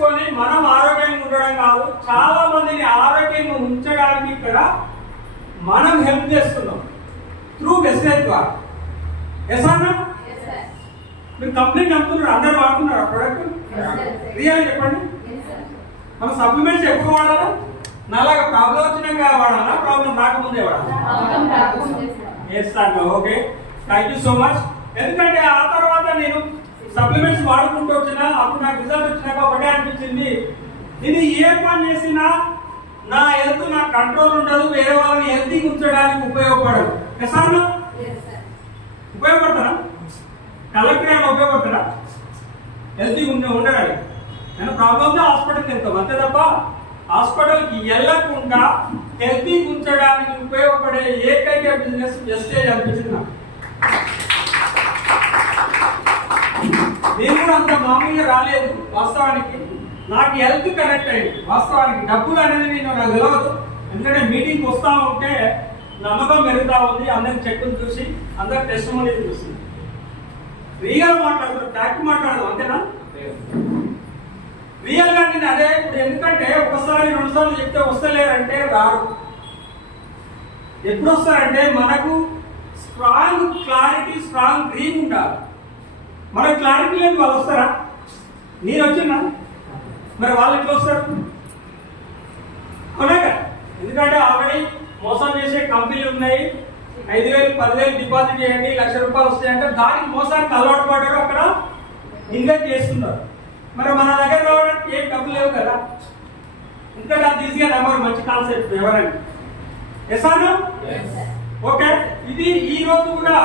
తీసుకొని మనం ఆరోగ్యంగా ఉండడం కాదు, చాలా మందిని ఆరోగ్యంగా ఉంచడానికి ఇక్కడ మనం హెల్ప్ చేస్తున్నాం త్రూ మెసేజ్ ద్వారా. ఎస్ అన్నా? మీరు కంప్లీట్ నమ్ముతున్నారు, అందరు వాడుతున్నారు ఆ ప్రోడక్ట్? రియల్ చెప్పండి. మన సప్లిమెంట్స్ ఎప్పుడు వాడాలా? నాలాగా ప్రాబ్లం వచ్చినాక వాడాలా, ప్రాబ్లం రాకముందే వాడాలా? ఎస్ అన్నా, okay, thank you so much. ఎందుకంటే ఆ తర్వాత నేను సప్లిమెంట్స్ వాడుకుంటూ వచ్చినా, అప్పుడు నాకు రిజల్ట్ వచ్చినాక ఒకటే అనిపించింది, నేను ఏ పని చేసినా నా హెల్త్ నా కంట్రోల్ ఉండదు, వేరే వాళ్ళని హెల్తీ ఉంచడానికి ఉపయోగపడదు. ఎసాను ఉపయోగపడతారా? కలెక్టర్ ఉపయోగపడతారా హెల్తీ ఉండడానికి? నేను ప్రాబ్లంతో హాస్పిటల్కి వెళ్తాం అంతే తప్ప హాస్పిటల్కి వెళ్ళకుండా హెల్తీ ఉంచడానికి ఉపయోగపడే ఏకైక బిజినెస్ వెస్టేజ్ అనిపించింది నాకు. నేను కూడా అంత మామూలుగా రాలేదు వాస్తవానికి, నాకు హెల్త్ కనెక్ట్ అయింది. వాస్తవానికి డబ్బులు అనేది నేను నాకు తెలియదు, ఎందుకంటే మీటింగ్కి వస్తూ ఉంటే నమ్మకం పెరుగుతూ ఉంది. అందరికి చెక్కులు చూసి, అందరికి టెస్టిమోనీలు చూసి రియల్ మాట్లాడుతారు, ఫ్యాక్ట్ మాట్లాడదు అంతేనా? రియల్ గా నేను అదే. ఎందుకంటే ఒకసారి 2 సార్లు చెప్తే వస్తలేరంటే రారు. ఎప్పుడు వస్తారంటే మనకు స్ట్రాంగ్ క్లారిటీ, స్ట్రాంగ్ డ్రీమ్ ఉండాలి. మనకు క్లారిటీ లేదు, వాళ్ళు వస్తారా? నేను వచ్చినా మరి వాళ్ళు ఎట్లా వస్తారు? అవునా కదా? ఎందుకంటే ఆల్రెడీ మోసం చేసే కంపెనీలు ఉన్నాయి. 5,000 10,000 డిపాజిట్ చేయండి, ₹1,00,000 వస్తాయంటే దానికి మోసానికి అలవాటు పడ్డారు, అక్కడ ఇన్వెస్ట్ చేస్తున్నారు. మరి మన దగ్గర రావడానికి ఏం డబ్బులు లేవు కదా. ఇంకా అది ఈజీగా నెంబర్, మంచి కాన్సెప్ట్ ఎవరైనా. ఎసాను ఓకే. ఇది ఈ రోజు కూడా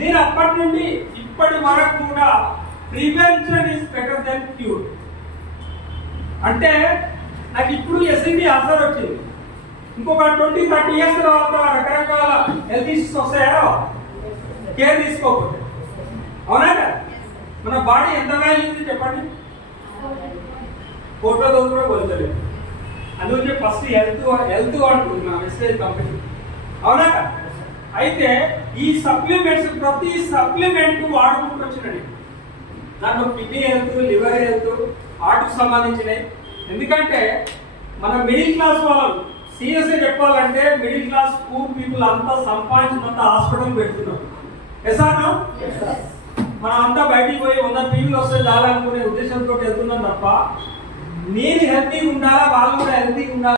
నేను అప్పటి నుండి ఇప్పటి వరకు కూడా prevention is better than cure. అంటే నాకు ఇప్పుడు ఎస్ఐబి ఆన్సర్ వచ్చింది, ఇంకొక 20-30 ఇయర్స్ తర్వాత రకరకాల హెల్త్ ఇష్యూస్ వస్తాయో కేర్ తీసుకోకపోతే. అవునా కదా? మన బాడీ ఎంత వాల్యూ ఉంది చెప్పండి, ఫోటోతో కూడా కొలచలేదు. అందుకే ఫస్ట్ హెల్త్ అంటుంది మన వెస్టేజ్ కంపెనీ. అవునా కదా? అయితే ఈ సప్లిమెంట్స్, ప్రతి సప్లిమెంట్ వాడుకుంటూ వచ్చినండి. దాంట్లో కిడ్నీ హెల్త్, లివర్ హెల్త్, హార్ట్కి సంబంధించినవి. ఎందుకంటే మన మిడిల్ క్లాస్ వాళ్ళు సీరియస్గా చెప్పాలంటే మిడిల్ క్లాస్ పూర్ పీపుల్ అంతా సంపాదించినంత హాస్పిటల్ పెడుతున్నారు. ఎసాను మనం అంతా బయటికి పోయి 100 టీవీలు వస్తే చాలనుకునే ఉద్దేశంతో వెళ్తున్నాం తప్ప నేను హెల్తీగా ఉండాలా, వాళ్ళు కూడా హెల్తీగా ఉండాలి.